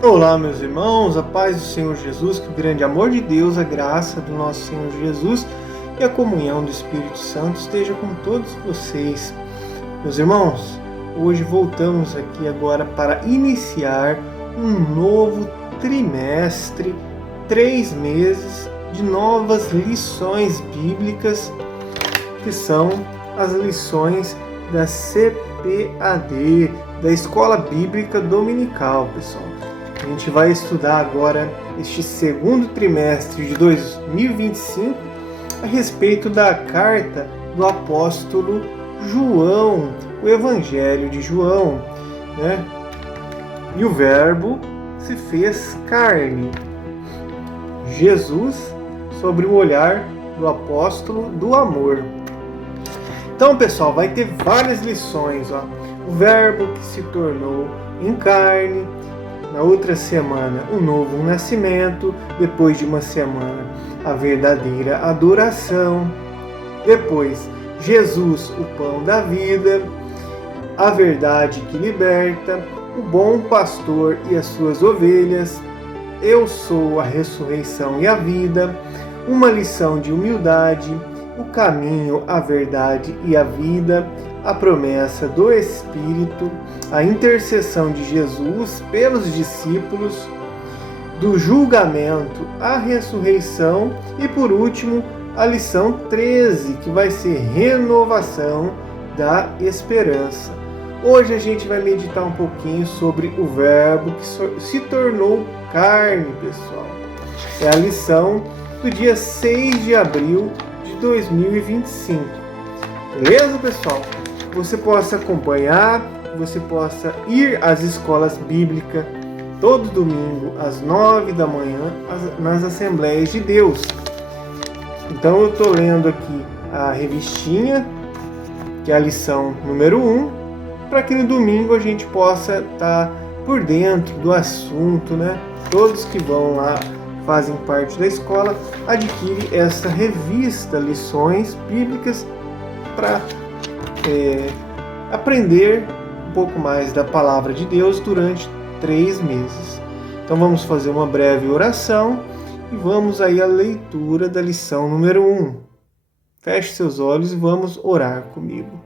Olá, meus irmãos, a paz do Senhor Jesus, que o grande amor de Deus, a graça do nosso Senhor Jesus e a comunhão do Espírito Santo esteja com todos vocês. Meus irmãos, hoje voltamos aqui agora para iniciar um novo trimestre, 3 meses de novas lições bíblicas, que são as lições da CPAD, da Escola Bíblica Dominical, pessoal. A gente vai estudar agora este segundo trimestre de 2025 a respeito da carta do apóstolo João, o Evangelho de João, né? E o Verbo se fez carne. Jesus sobre o olhar do apóstolo do amor. Então, pessoal, vai ter várias lições, ó. O Verbo que se tornou em carne. Na outra semana, o novo nascimento. Depois de uma semana, a verdadeira adoração. Depois, Jesus, o pão da vida. A verdade que liberta. O bom pastor e as suas ovelhas. Eu sou a ressurreição e a vida. Uma lição de humildade. O caminho, a verdade e a vida. A promessa do Espírito, a intercessão de Jesus pelos discípulos, do julgamento, a ressurreição e, por último, a lição 13, que vai ser renovação da esperança. Hoje a gente vai meditar um pouquinho sobre o Verbo que se tornou carne, pessoal. É a lição do dia 6 de abril de 2025. Beleza, pessoal? Você possa acompanhar, você possa ir às escolas bíblicas todo domingo às 9 da manhã nas Assembleias de Deus. Então eu estou lendo aqui a revistinha, que é a lição número 1, para que no domingo a gente possa estar por dentro do assunto, né? Todos que vão lá, fazem parte da escola, adquirem essa revista Lições Bíblicas para aprender um pouco mais da palavra de Deus durante 3 meses. Então vamos fazer uma breve oração e vamos aí à leitura da lição número 1. Feche seus olhos e vamos orar comigo.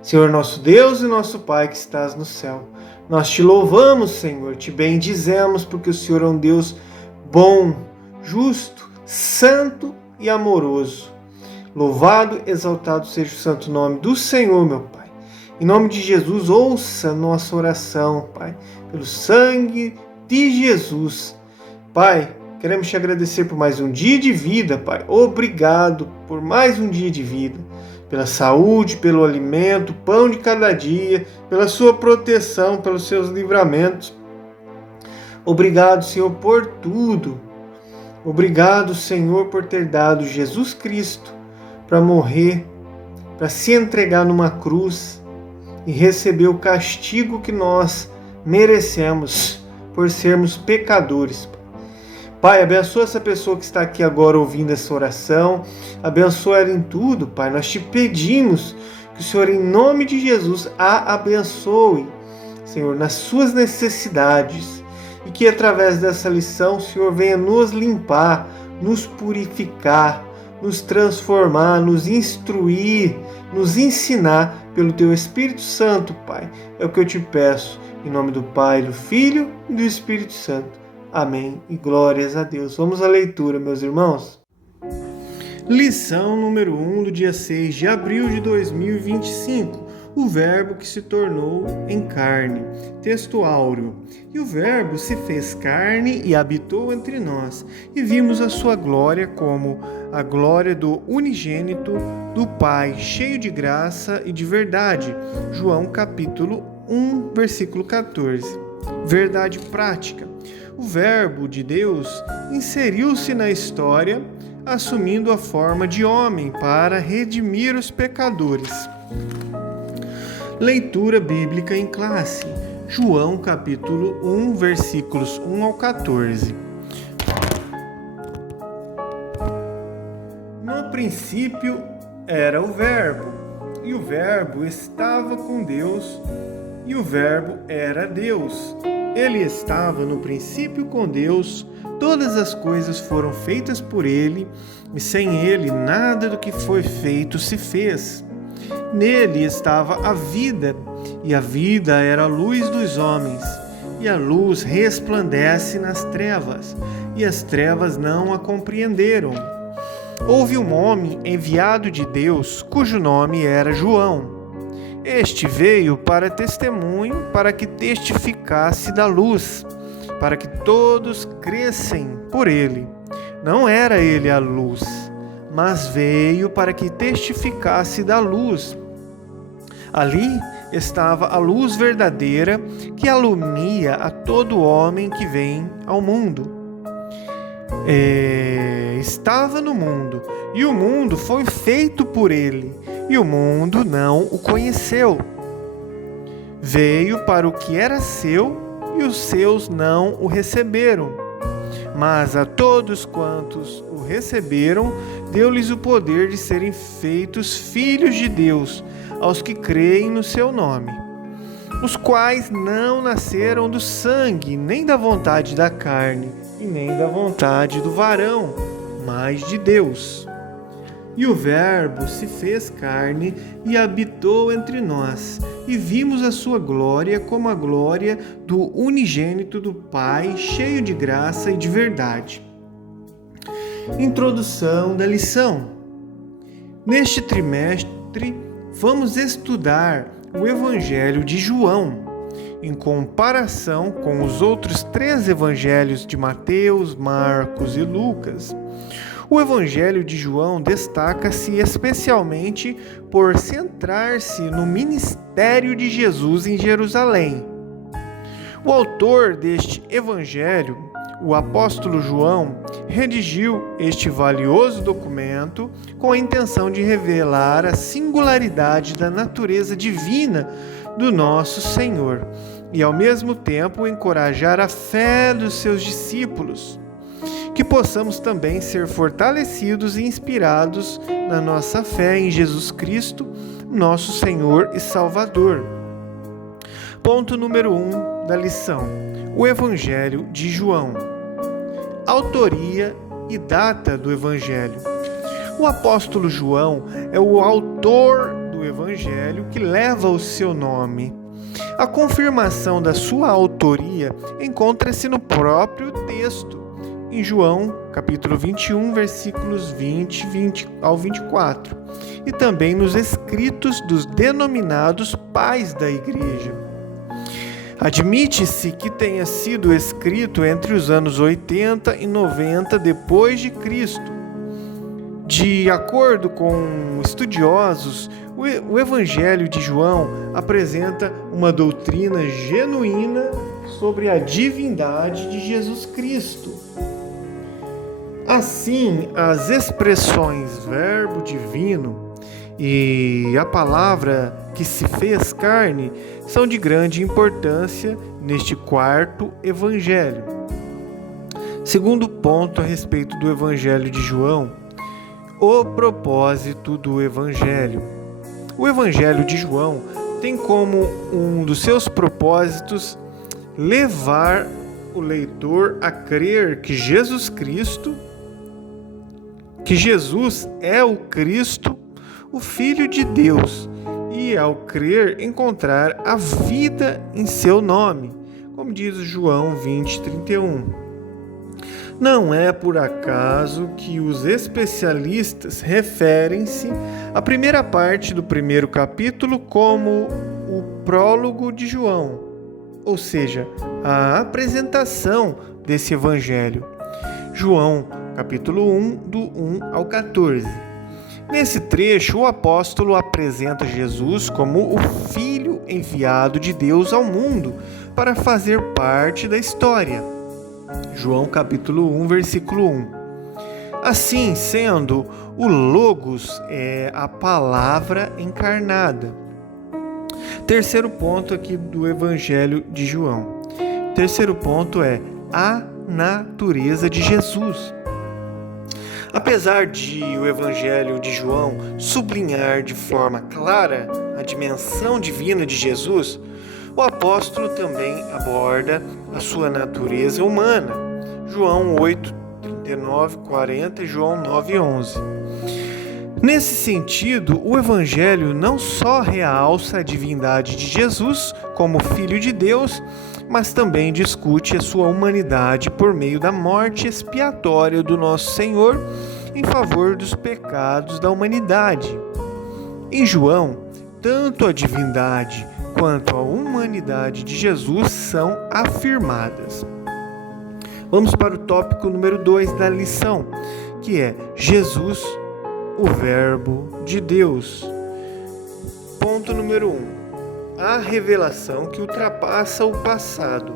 Senhor nosso Deus e nosso Pai que estás no céu, nós te louvamos, Senhor, te bendizemos porque o Senhor é um Deus bom, justo, santo e amoroso. Louvado, exaltado seja o santo nome do Senhor, meu Pai. Em nome de Jesus, ouça nossa oração, Pai, pelo sangue de Jesus. Pai, queremos te agradecer por mais um dia de vida, Pai. Obrigado por mais um dia de vida, pela saúde, pelo alimento, pão de cada dia, pela sua proteção, pelos seus livramentos. Obrigado, Senhor, por tudo. Obrigado, Senhor, por ter dado Jesus Cristo para morrer, para se entregar numa cruz e receber o castigo que nós merecemos por sermos pecadores. Pai, abençoa essa pessoa que está aqui agora ouvindo essa oração, abençoa ela em tudo, Pai. Nós te pedimos que o Senhor, em nome de Jesus, a abençoe, Senhor, nas suas necessidades e que através dessa lição o Senhor venha nos limpar, nos purificar, nos transformar, nos instruir, nos ensinar pelo Teu Espírito Santo, Pai. É o que eu te peço, em nome do Pai, do Filho e do Espírito Santo. Amém e glórias a Deus. Vamos à leitura, meus irmãos. Lição número 1 do dia 6 de abril de 2025. O Verbo que se tornou em carne. Texto áureo. E o Verbo se fez carne e habitou entre nós, e vimos a sua glória como a glória do unigênito do Pai, cheio de graça e de verdade. João capítulo 1, versículo 14. Verdade prática. O Verbo de Deus inseriu-se na história, assumindo a forma de homem para redimir os pecadores. Leitura bíblica em classe. João capítulo 1, versículos 1 ao 14. No princípio era o Verbo, e e o Verbo estava com Deus, e o Verbo era Deus. Ele estava no princípio com Deus, todas as coisas foram feitas por ele, e sem ele nada do que foi feito se fez. Nele estava a vida, e a vida era a luz dos homens. E a luz resplandece nas trevas, e as trevas não a compreenderam. Houve um homem enviado de Deus, cujo nome era João. Este veio para testemunho, para que testificasse da luz, para que todos crescem por ele. Não era ele a luz, mas veio para que testificasse da luz. Ali estava a luz verdadeira que alumia a todo homem que vem ao mundo. Estava no mundo, e o mundo foi feito por ele, e o mundo não o conheceu. Veio para o que era seu, e os seus não o receberam. Mas a todos quantos o receberam, deu-lhes o poder de serem feitos filhos de Deus, aos que creem no seu nome, os quais não nasceram do sangue, nem da vontade da carne, e nem da vontade do varão, mas de Deus. E o Verbo se fez carne e habitou entre nós, e vimos a sua glória como a glória do unigênito do Pai, cheio de graça e de verdade. Introdução da lição. Neste trimestre, vamos estudar o Evangelho de João, em comparação com os outros 3 evangelhos de Mateus, Marcos e Lucas. O Evangelho de João destaca-se especialmente por centrar-se no ministério de Jesus em Jerusalém. O autor deste Evangelho, o apóstolo João, redigiu este valioso documento com a intenção de revelar a singularidade da natureza divina do nosso Senhor e, ao mesmo tempo, encorajar a fé dos seus discípulos. Que possamos também ser fortalecidos e inspirados na nossa fé em Jesus Cristo, nosso Senhor e Salvador. Ponto número 1 da lição: o Evangelho de João. Autoria e data do Evangelho. O apóstolo João é o autor do Evangelho que leva o seu nome. A confirmação da sua autoria encontra-se no próprio texto, em João, capítulo 21, versículos 20 ao 24, e também nos escritos dos denominados pais da Igreja. Admite-se que tenha sido escrito entre os anos 80 e 90 depois de Cristo. De acordo com estudiosos, o Evangelho de João apresenta uma doutrina genuína sobre a divindade de Jesus Cristo. Assim, as expressões verbo divino e a palavra que se fez carne são de grande importância neste quarto evangelho. Segundo ponto a respeito do Evangelho de João, o propósito do Evangelho. O Evangelho de João tem como um dos seus propósitos levar o leitor a crer que Jesus é o Cristo, o Filho de Deus, e ao crer encontrar a vida em seu nome, como diz João 20:31. Não é por acaso que os especialistas referem-se à primeira parte do primeiro capítulo como o prólogo de João, ou seja, a apresentação desse evangelho. João, capítulo 1, do 1 ao 14. Nesse trecho, o apóstolo apresenta Jesus como o Filho enviado de Deus ao mundo para fazer parte da história. João capítulo 1, versículo 1. Assim sendo, o Logos é a palavra encarnada. Terceiro ponto aqui do Evangelho de João. Terceiro ponto é a natureza de Jesus. Apesar de o Evangelho de João sublinhar de forma clara a dimensão divina de Jesus, O apóstolo também aborda a sua natureza humana. João 8, 39, 40 e João 9, 11. Nesse sentido, o Evangelho não só realça a divindade de Jesus como Filho de Deus, mas também discute a sua humanidade por meio da morte expiatória do nosso Senhor em favor dos pecados da humanidade. Em João, tanto a divindade quanto a humanidade de Jesus são afirmadas. Vamos para o tópico número 2 da lição, que é Jesus, o Verbo de Deus. Ponto número 1. A revelação que ultrapassa o passado.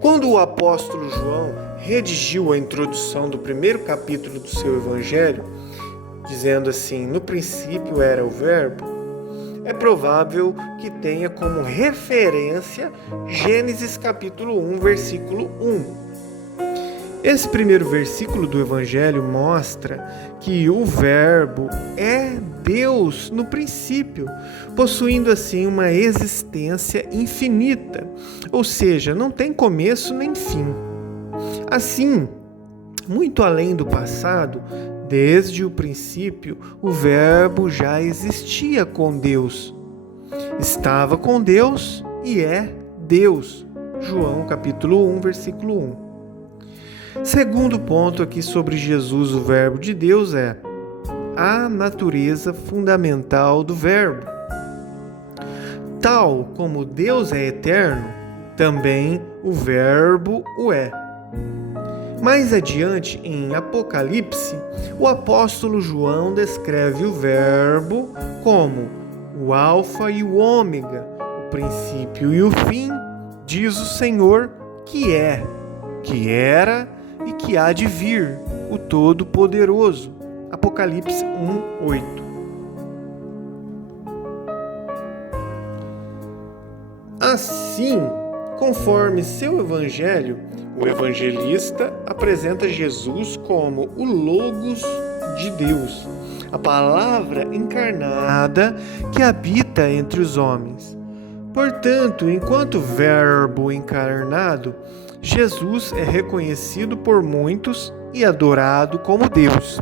Quando o apóstolo João redigiu a introdução do primeiro capítulo do seu Evangelho, dizendo assim: no princípio era o Verbo, é provável que tenha como referência Gênesis capítulo 1, versículo 1. Esse primeiro versículo do Evangelho mostra que o Verbo é Deus no princípio, possuindo assim uma existência infinita, ou seja, não tem começo nem fim. Assim, muito além do passado, desde o princípio, o Verbo já existia com Deus. Estava com Deus e é Deus. João capítulo 1, versículo 1. Segundo ponto aqui sobre Jesus, o Verbo de Deus, é a natureza fundamental do Verbo. Tal como Deus é eterno, também o Verbo o é. Mais adiante, em Apocalipse, o apóstolo João descreve o Verbo como o Alfa e o Ômega, o princípio e o fim, diz o Senhor, que é, que era e que há de vir, o Todo-Poderoso. Apocalipse 1, 8. Assim, conforme seu evangelho, o evangelista apresenta Jesus como o Logos de Deus, a palavra encarnada que habita entre os homens. Portanto, enquanto Verbo encarnado, Jesus é reconhecido por muitos e adorado como Deus.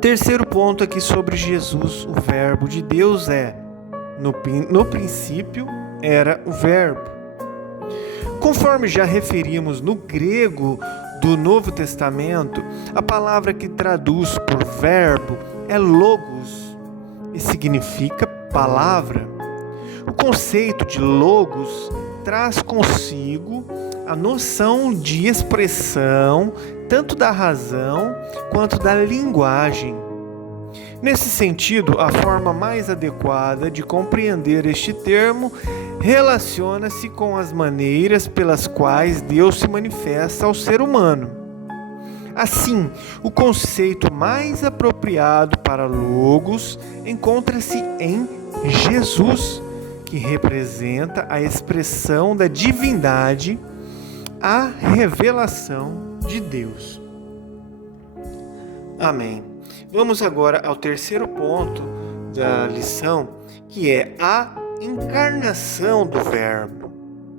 Terceiro ponto aqui sobre Jesus, o Verbo de Deus, é: no princípio era o Verbo. Conforme já referimos no grego do Novo Testamento, a palavra que traduz por verbo é logos e significa palavra. O conceito de logos traz consigo a noção de expressão tanto da razão quanto da linguagem. Nesse sentido, a forma mais adequada de compreender este termo relaciona-se com as maneiras pelas quais Deus se manifesta ao ser humano. Assim, o conceito mais apropriado para logos encontra-se em Jesus, que representa a expressão da divindade, a revelação de Deus. Amém. Vamos agora ao terceiro ponto da lição, que é a encarnação do Verbo.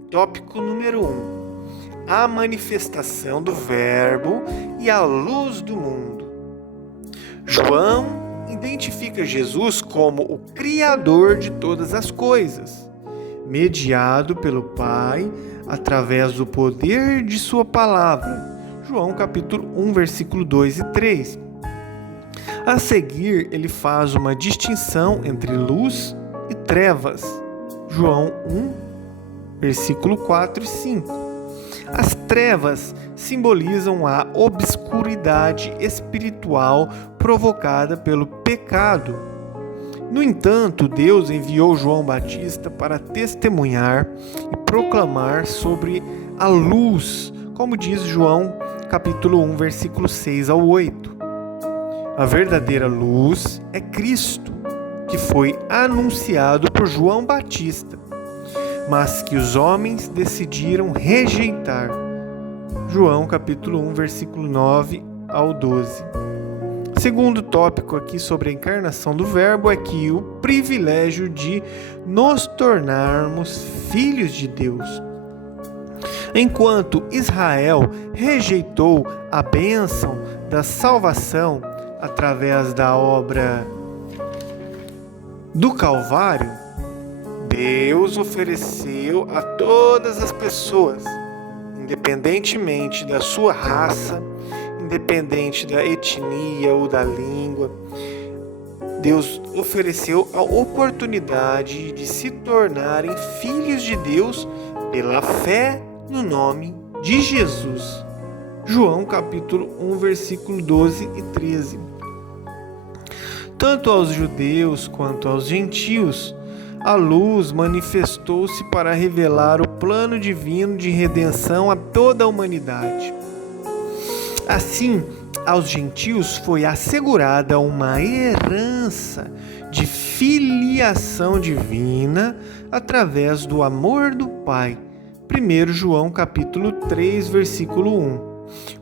Tópico número 1. A manifestação do Verbo e a luz do mundo. João identifica Jesus como o Criador de todas as coisas, mediado pelo Pai através do poder de sua palavra. João capítulo 1, versículo 2 e 3. A seguir, ele faz uma distinção entre luz e trevas. João 1, versículo 4 e 5. As trevas simbolizam a obscuridade espiritual provocada pelo pecado. No entanto, Deus enviou João Batista para testemunhar e proclamar sobre a luz, como diz João capítulo 1, versículo 6 ao 8. A verdadeira luz é Cristo, que foi anunciado por João Batista, mas que os homens decidiram rejeitar. João capítulo 1, versículo 9 ao 12. Segundo tópico aqui sobre a encarnação do Verbo é que o privilégio de nos tornarmos filhos de Deus. Enquanto Israel rejeitou a bênção da salvação através da obra do Calvário, Deus ofereceu a todas as pessoas, independentemente da sua raça, independente da etnia ou da língua, Deus ofereceu a oportunidade de se tornarem filhos de Deus pela fé no nome de Jesus. João capítulo 1, versículo 12 e 13. Tanto aos judeus quanto aos gentios, a luz manifestou-se para revelar o plano divino de redenção a toda a humanidade. Assim, aos gentios foi assegurada uma herança de filiação divina através do amor do Pai. 1 João capítulo 3, versículo 1.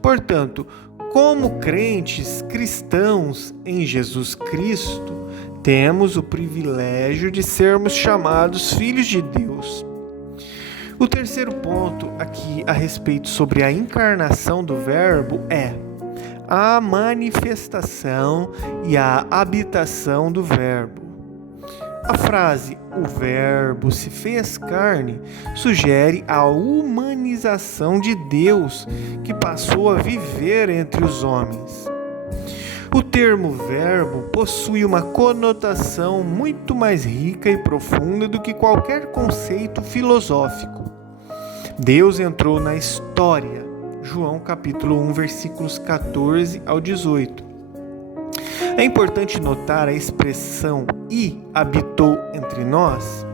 Portanto, como crentes cristãos em Jesus Cristo, temos o privilégio de sermos chamados filhos de Deus. O terceiro ponto aqui a respeito sobre a encarnação do Verbo é a manifestação e a habitação do Verbo. A frase "o Verbo se fez carne" sugere a humanização de Deus que passou a viver entre os homens. O termo verbo possui uma conotação muito mais rica e profunda do que qualquer conceito filosófico. Deus entrou na história. João capítulo 1, versículos 14 ao 18. É importante notar a expressão "e habitou entre nós",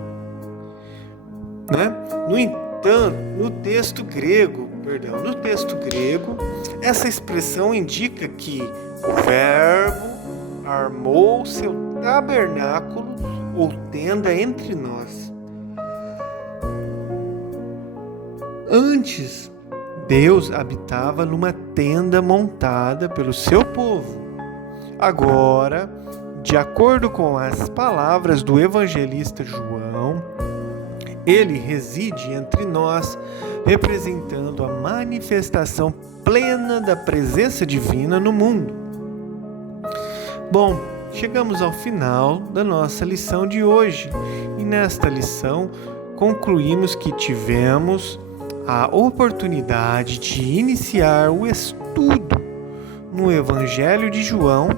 né? No entanto, no texto grego, essa expressão indica que o Verbo armou seu tabernáculo ou tenda entre nós. Antes, Deus habitava numa tenda montada pelo seu povo. Agora, de acordo com as palavras do evangelista João, ele reside entre nós, representando a manifestação plena da presença divina no mundo. Bom, chegamos ao final da nossa lição de hoje e nesta lição concluímos que tivemos a oportunidade de iniciar o estudo no Evangelho de João,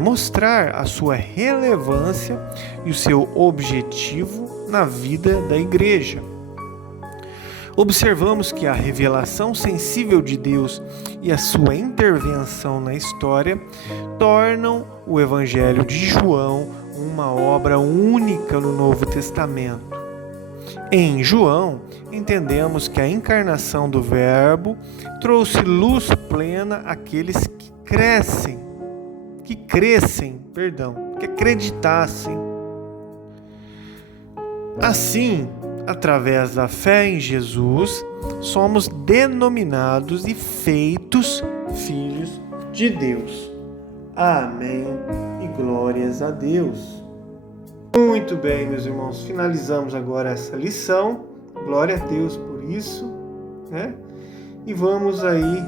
mostrar a sua relevância e o seu objetivo na vida da igreja. Observamos que a revelação sensível de Deus e a sua intervenção na história tornam o Evangelho de João uma obra única no Novo Testamento. Em João, entendemos que a encarnação do Verbo trouxe luz plena àqueles que acreditassem. Assim, através da fé em Jesus, somos denominados e feitos filhos de Deus. Amém e glórias a Deus. Muito bem, meus irmãos, finalizamos agora essa lição. Glória a Deus por isso, né? E vamos aí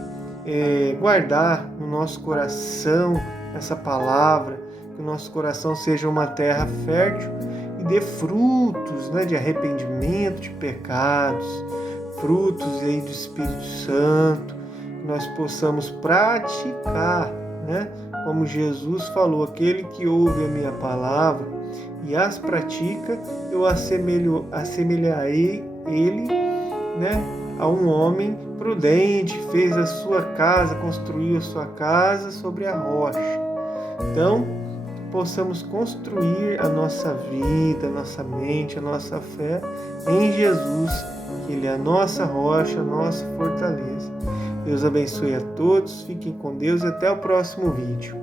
guardar no nosso coração essa palavra, que o nosso coração seja uma terra fértil e dê frutos, né, de arrependimento de pecados, frutos aí do Espírito Santo, que nós possamos praticar, né, como Jesus falou: aquele que ouve a minha palavra e as pratica, eu assemelharei ele, né, a um homem prudente, fez a sua casa, construiu a sua casa sobre a rocha. Então, possamos construir a nossa vida, a nossa mente, a nossa fé em Jesus, que Ele é a nossa rocha, a nossa fortaleza. Deus abençoe a todos, fiquem com Deus e até o próximo vídeo.